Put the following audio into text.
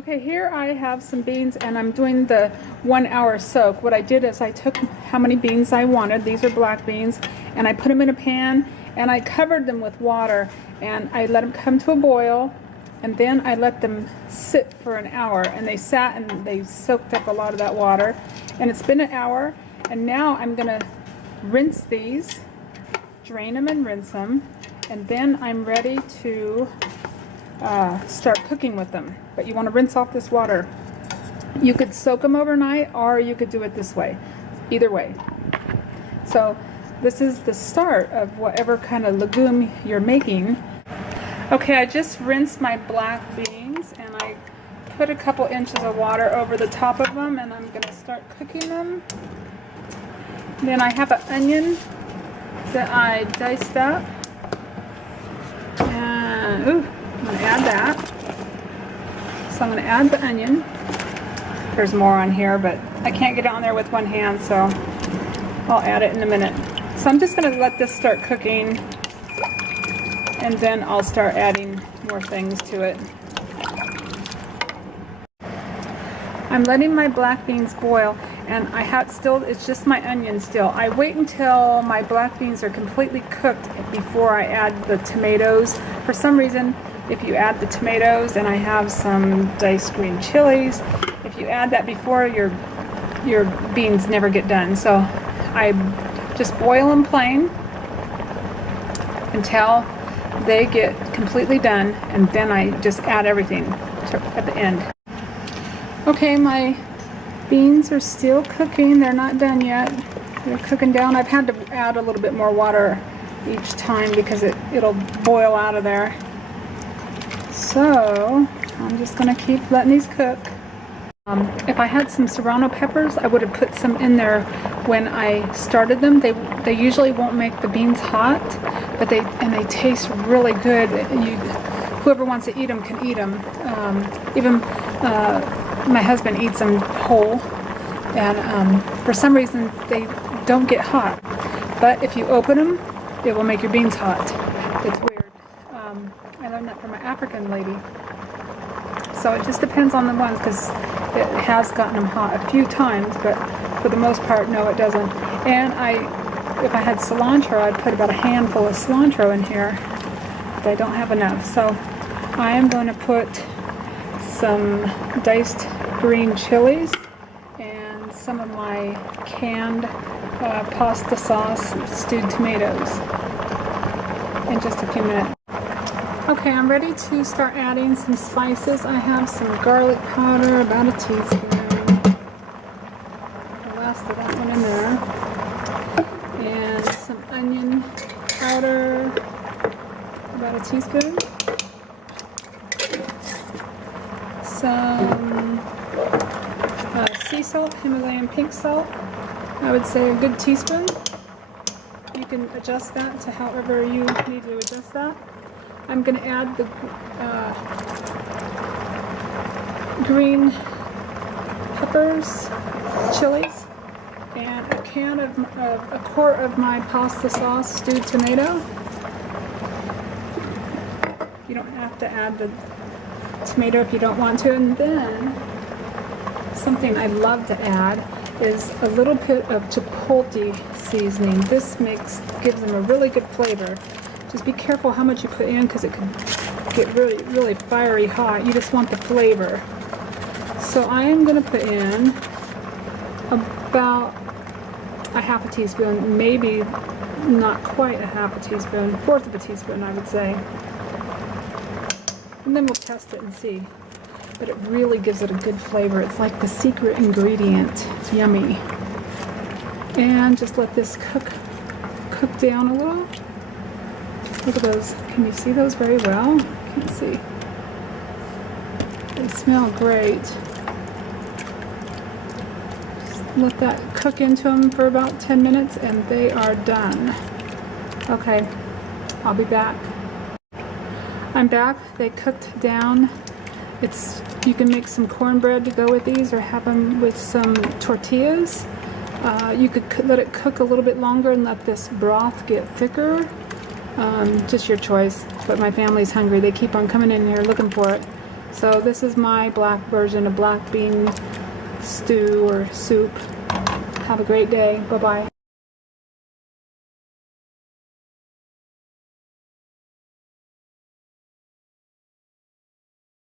Okay, here I have some beans and I'm doing the 1 hour soak. What I did is I took how many beans I wanted, these are black beans, and I put them in a pan and I covered them with water and I let them come to a boil, and then I let them sit for an hour, and they sat and they soaked up a lot of that water, and it's been an hour, and now I'm gonna rinse these, drain them and rinse them, and then I'm ready to start cooking with them. But you want to rinse off this water. You could soak them overnight or you could do it this way. Either way. So this is the start of whatever kind of legume you're making. Okay, I just rinsed my black beans and I put a couple inches of water over the top of them, and I'm going to start cooking them. Then I have an onion that I diced up. And I'm going to add that. So I'm going to add the onion. There's more on here, but I can't get it on there with one hand, so I'll add it in a minute. So I'm just going to let this start cooking, and then I'll start adding more things to it. I'm letting my black beans boil, and I have still, it's just my onion still. I wait until my black beans are completely cooked before I add the tomatoes. For some reason, if you add the tomatoes, and I have some diced green chilies, if you add that before, your beans never get done. So I just boil them plain until they get completely done, and then I just add everything at the end. Okay, my beans are still cooking. They're not done yet. They're cooking down. I've had to add a little bit more water each time because it'll boil out of there. So I'm just going to keep letting these cook. If I had some serrano peppers, I would have put some in there when I started them. They usually won't make the beans hot, but they taste really good. Whoever wants to eat them can eat them. Even my husband eats them whole, and for some reason they don't get hot. But if you open them, it will make your beans hot. It's weird. I learned that from an African lady. So it just depends on the ones, because it has gotten them hot a few times, but for the most part, no, it doesn't. And if I had cilantro, I'd put about a handful of cilantro in here, but I don't have enough. So I am going to put some diced green chilies and some of my canned pasta sauce stewed tomatoes in just a few minutes. Okay, I'm ready to start adding some spices. I have some garlic powder, about a teaspoon. The last of that one in there. And some onion powder, about a teaspoon. Some sea salt, Himalayan pink salt. I would say a good teaspoon. You can adjust that to however you need to adjust that. I'm going to add the green peppers, chilies, and a quart of my pasta sauce stewed tomato. You don't have to add the tomato if you don't want to. And then something I love to add is a little bit of chipotle seasoning. This gives them a really good flavor. Just be careful how much you put in, because it can get really, really fiery hot. You just want the flavor. So I am going to put in about a half a teaspoon, maybe not quite a half a teaspoon, fourth of a teaspoon, I would say. And then we'll test it and see. But it really gives it a good flavor. It's like the secret ingredient. It's yummy. And just let this cook down a little. Look at those. Can you see those very well? Can't see. They smell great. Just let that cook into them for about 10 minutes and they are done. Okay, I'll be back. I'm back. They cooked down. You can make some cornbread to go with these, or have them with some tortillas. You could let it cook a little bit longer and let this broth get thicker. Just your choice, but my family's hungry. They keep on coming in here looking for it. So this is my black version of black bean stew or soup. Have a great day. Bye-bye.